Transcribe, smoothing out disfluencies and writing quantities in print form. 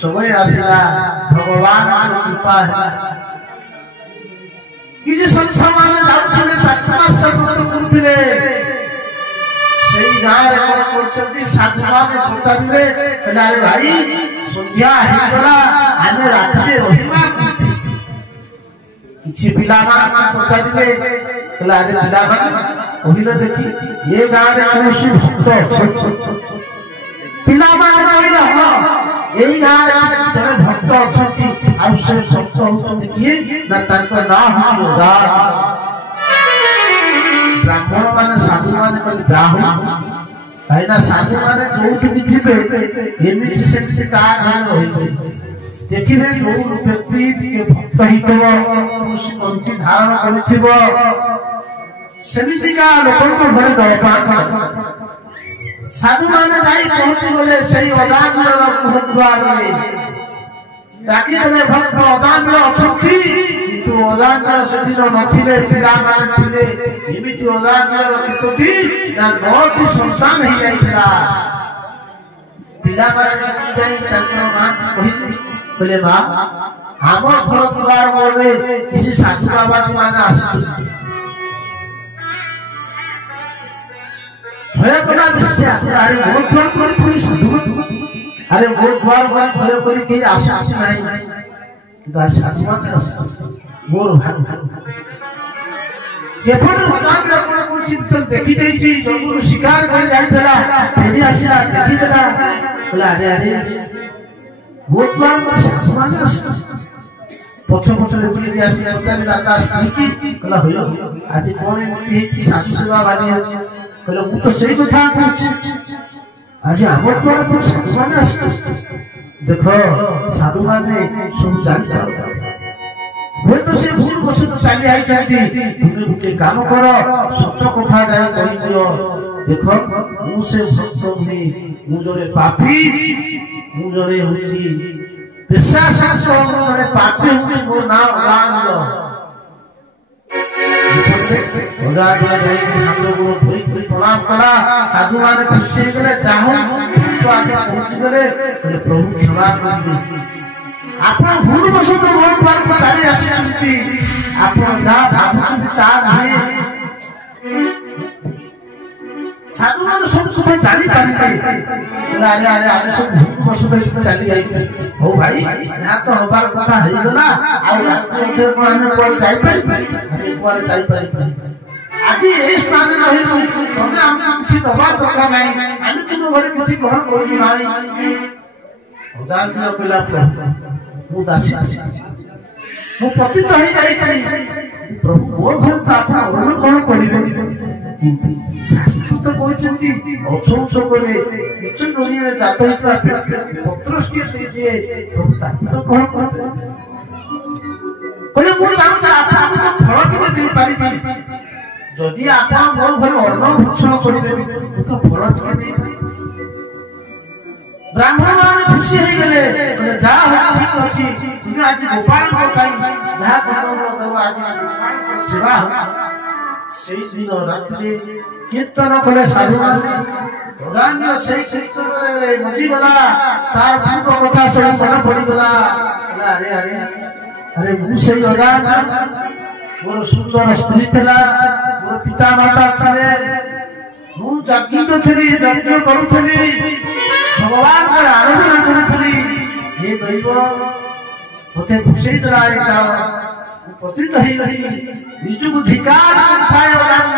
समय आसला भगवान कृपा है किसी संस्था माने जाउथले प्रार्थना सब करथिले सेई गाय रे करछथि साधुवा में पचारिले कहला रे भाई संध्या हिगला आमे रात्रि रहिमा किछि पिला मान पचारिले कहला रे पिला मान कहिला देखि ये गाय रे कृषि भक्त पिला मान कहिला हां एई गाय रे जने भक्त अछथि आ से भक्त होतन किए ना ताको नाम होगा ब्राह्मण माने साधु माने कल जाहु काइना साधु माने कोउठी दिथिबे एमिति सेंसे का गान होई देखिबे जो व्यक्ति के भक्त हितव कृषि पंक्ति धारण करिथिबो सेमितिका लोकन को घरे दरकार साधु माने जाई पहुंची गले सही अदानर कुहद्वार रे डाकी देले भक्त अदानर अछथि किंतु अदानर सदिन नथिले पिला माने थिले एमिति अदानर कितोटी ना नौटी संस्थान ही जाइला पिला माने जाई तंत्र मान कहिले बोले बा हमर भरद्वार मोरे किसी साधु बाबा माने आसी भय कला विश्वास अरे बहुत बार पर पुलिस अरे बहुत बार भय करी के आशा नहीं दास आत्मा मोर भाग केफर भगवान अपन को चिंतन देखि देई छी जगुरु शिकार कर जाइतला फेरी आसिया देखि देला बोला अरे बहुत बार आत्मा पछ रे पुली दिया आसिया आकाश की कला होइलो आज कोन मोटी की साधु सेवा वाली कहले मु तो सही कथा कहूँ आज हमर पर साधु देखो साधु माने सब जानि जाओ वे तो से भूल बसे तो चली आई जाती तुम के काम करो सत्य कथा दया कहि दियो देखो मु से सत्य भी मु जोरे पापी मु जोरे होची विश्वास से जोरे पापी हूं मो नाम गान लो ओदा दुआ जाई हम लोग पूरी प्रणाम करा साधु माने खुशी करे चाहू तो आगे पहुंच गले बोले प्रभु क्षमा कर आपण भूल बसो तो बहुत बार पतारी आसी आपण जा भाबु ता नाही साधु माने सब सुधा जानी पानी अरे अरे अरे सब भूल बसो तो चली जाई हो भाई यहां तो हबार कथा है गला आ रात में माने पड़ जाई पारी अरे पड़ जाई पारी आज ए स्थान रही तमे हम किछि दबा दरकार नाही हम तुम घरे किछि ग्रहण करू नाही उदान के पिला मु दासी मु पतित होई जाई प्रभु मोर घर तो आपा और कोन करिबे किंतु शास्त्र तो कहचंती अछौछ करे किछ नोनी रे जात हिता पत्रस के दे दिए प्रभु ता तो कोन कर बोले मु चाहू आपा हम तो फल के दे पारी जदि आपण मोर घर अन्न भक्षण करिबे तो फल के दे ब्राह्मण माने खुशी हे गेले बोले जा हो ठीक अछि तुम आज गोपाल को पाई जा करो दवा आज सेवा सेई दिन रात्रि कीर्तन कले साधु भगवान सेई कीर्तन रे मजी गला तार पूर्व कथा सब मन पड़ी गला अरे अरे अरे मु सेई भगवान मोर सुंदर स्त्री थला मोर पिता माता थले मु जाकी तो थली यज्ञ करूथली भगवान को आराधना करूथली हे दैव मते खुशी दला एक पतित ही निज बुद्धिकार थाय राम